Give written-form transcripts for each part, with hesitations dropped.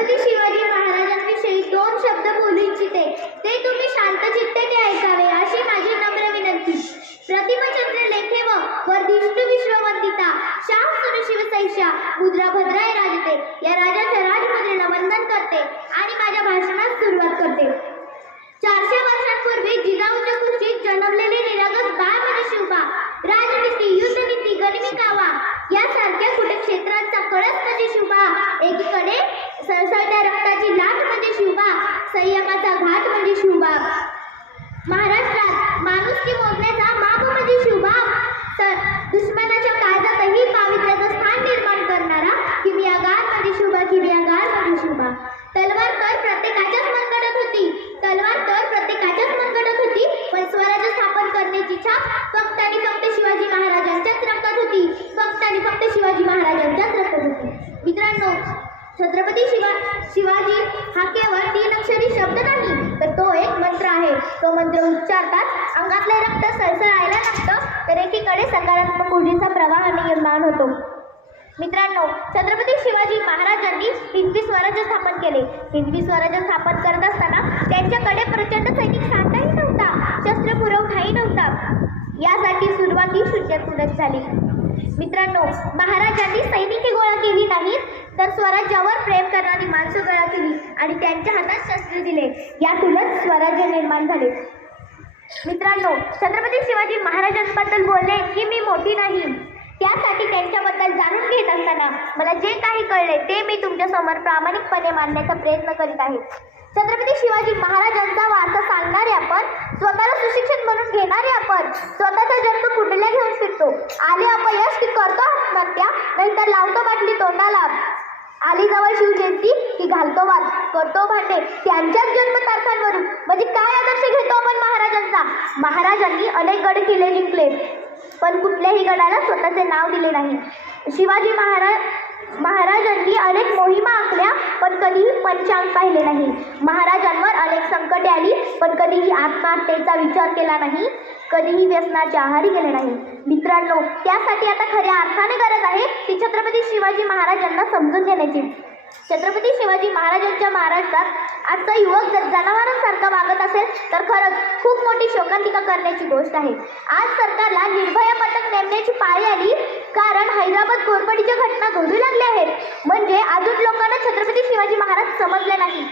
छत्रपती शिवाजी महाराजांविषयी दोन शब्द बोलू इच्छिते, ते तुम्ही शांतचित्तेने ऐकावे अशी माझी नम्र विनंती. प्रतिमचंद्र लेखे व वर्धिष्णु विश्ववंदिता शाह सुनु शिवसैषा मुद्रा भद्राय राजते या राजाच्या राजमुद्रेला वंदन करते आणि माझ्या भाषणास सुरुवात करते. 400 वर्षांपूर्वी जिजाऊच्या कुशीत जन्मलेले निरागस बाळ म्हणजे शिवबा. राजनीती, युद्धनीती, गनिमी कावा यासारख्या कुठे क्षेत्रांचा कळस म्हणजे शिवबा. एकीकडे सळसळत्या रक्ताची लाट म्हणजे शिवबा, संयमाचा घाट म्हणजे शिवबा. महाराष्ट्रात माणुसकी मोजण्याचा माप म्हणजे शिवबा. दुश्मनाच्या काळजातही पावित्र्याचं स्थान निर्माण करणारा किमयागार म्हणजे शिवबा, किमयागार म्हणजे शिवबा. तलवार तर प्रत्येकाच्याच मनगडत होती, तलवार तर प्रत्येकाच्याच मनगडत होती, पण स्वराज्य स्थापन करण्याची छाप फक्त आणि फक्त शिवाजी महाराजांच्याच रक्तात होती, फक्त आणि फक्त शिवाजी महाराजांच्याच रक्तात होती. मित्रांनो, छत्रपती शिवाजी हा केवळ 3 अक्षरी शब्द नाही, तर तो एक मंत्र आहे. तो मंत्र उच्चारताच अंगातले रक्त सळसळायला लागतं, तर एकीकडे सकारात्मक ऊर्जेचा प्रवाह निर्माण होतो. मित्रांनो, छत्रपती शिवाजी महाराजांनी हिंदवी स्वराज्य स्थापन केले. हिंदवी स्वराज्य स्थापन करत असताना त्यांच्याकडे प्रचंड सैनिक साठाही नव्हता, शस्त्र पुरवठाही नव्हता. यासाठी सुरुवात ही शून्यातूनच झाली. मित्रांनो, महाराजांनी सैनिकी गोळा केली नाहीत, तर स्वराज्यावर प्रेम करणारी माणसं गोळा केली आणि त्यांच्या हातात शस्त्र दिले. यातूनच स्वराज्य निर्माण झाले. मित्रांनो, छत्रपती शिवाजी महाराजांबद्दल बोलले की मी मोठी नाही, त्यासाठी त्यांच्याबद्दल जाणून घेत असताना मला जे काही कळले ते मी तुमच्यासमोर प्रामाणिकपणे मांडण्याचा प्रयत्न करीत आहे. छत्रपती शिवाजी महाराजांचा वारसा सांगणारे आपण, स्वतःला सुशिक्षित म्हणून घेणारे आपण, स्वतःचा जन्म कुंडल्या घेऊन फिरतो. आले अपयश की करतो आत्महत्या, नाहीतर लावतो बाटली तोंडाला. आली जवळ शिवजयंती की घालतो वाद, करतो भांडे त्यांच्याच जन्मतारखांवरून. म्हणजे काय आदर्श घेतो आपण महाराजांचा? महाराजांनी अनेक गड किल्ले जिंकले, पण कुठल्याही गडाला स्वतःचे नाव दिले नाही. शिवाजी महाराजांनी अनेक मोहिमा आखल्या, पण कधीही पंचांग पाहिले नाही. महाराजांवर अनेक संकटे आली, पण कधीही आत्महत्येचा विचार केला नाही, कधीही व्यसनाच्या आहारी गेले नाही. मित्रांनो, त्यासाठी आता खऱ्या अर्थाने गरज आहे ती छत्रपती शिवाजी महाराजांना समजून घेण्याची. छत्रपती शिवाजी महाराजांच्या महाराष्ट्रात आजचा युवक जर जनावरांसारखा वागत असेल तर खरंच खूप मोठी शोकांतिका करण्याची गोष्ट आहे. आज सरकारला निर्भया पथक नेमण्याची पाळी आली, कारण हैदराबाद घोरपडीच्या घटना घडू लागल्या आहेत. म्हणजे अजून लोकांना छत्रपती शिवाजी महाराज समजले नाही.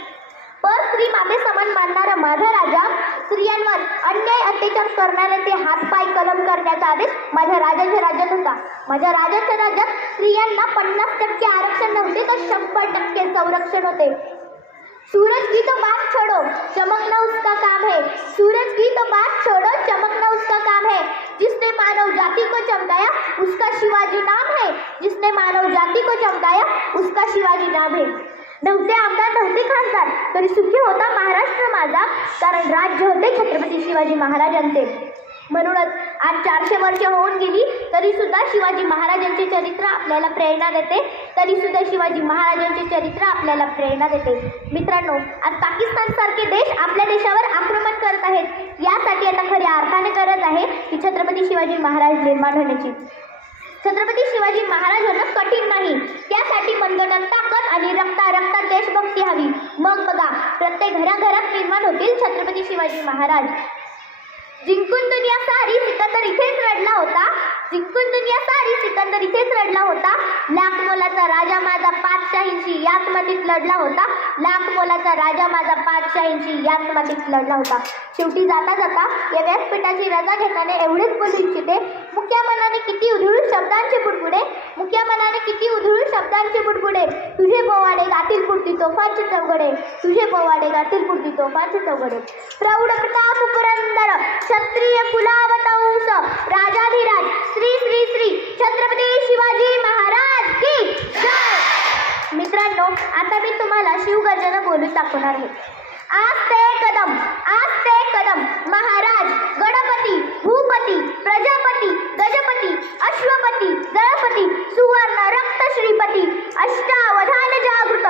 पण स्त्री माते समान मानणारा माझा राजा स्त्रियांवर अन्याय अत्याचार करणाऱ्यांचे हातपाय कलम करण्याचा आदेश माझ्या राजाच्या राज्यात होता. माझ्या राजाच्या राज्यात स्त्रियांना 50% आरक्षण नव्हते, तर 100% संरक्षण होते. सूरज की तो बात छोड़ो, चमकना उसका काम है. सूरज की तो बात छोड़ो, चमकना उसका काम है. जिसने मानव जाति को चमकाया उसका शिवाजी नाम है. जिसने मानव जाति को चमकाया उसका शिवाजी नाम है. नव्हते आमदार, नव्हते खासदार, तरी सुखी होता महाराष्ट्र माझा, कारण राज्य होते छत्रपती शिवाजी महाराजांचे. म्हणूनच आज 400 वर्ष होऊन गेली तरी सुद्धा शिवाजी महाराजांचे चरित्र आपल्याला प्रेरणा देते, तरी सुद्धा शिवाजी महाराजांचे चरित्र आपल्याला प्रेरणा देते. मित्रांनो, आज पाकिस्तान सारखे देश आपल्या देशावर आक्रमण करत आहेत. यासाठी आता खऱ्या अर्थाने गरज आहे की छत्रपती शिवाजी महाराज निर्माण होण्याची. छत्रपती शिवाजी महाराज होणं कठीण नाही, त्यासाठी मनगटात ताकद आणि रक्तात देशभक्ती हवी. मग बघा, प्रत्येक घराघरात निर्माण होतील छत्रपती शिवाजी महाराज. जिंकून दुनिया सारी सिकंदर इथेच रडला होता, जिंकून दुनिया सारी सिकंदर इथेच रडला होता. लाख मोलाचा राजा माझा पातशाहींशी याच मातीत लढला होता. लाख मोलाचा राजा माझा पातशाहींशी याच मातीत लढला होता. शेवटी जाता जाता या व्यासपीठाची रजा घेताना एवढेच बोलू इच्छिते, मुक्या मनाने किती उधळू शब्दांचे बुडबुडे, मुक्या मनाने किती उधळू शब्दांचे बुडबुडे. तुझे पोवाडे गातील पुरती तोफांचे चौघडे, तुझे पोवाडे गातील पुरती तोफांचे चौघडे. प्रौढ प्रताप पुरंदर क्षत्रिय कुलावतंस राजाधिराज श्री श्री श्री छत्रपती शिवाजी महाराज की जय. मित्रांनो, आता मी तुम्हाला शिवगर्जना बोलून दाखवणार आहे. आस्ते कदम, आस्ते कदम, महाराज गणपती भूपती प्रजापती गजपती अश्वपती जळपती सुवर्ण रक्त श्रीपती अष्टावधान जागृत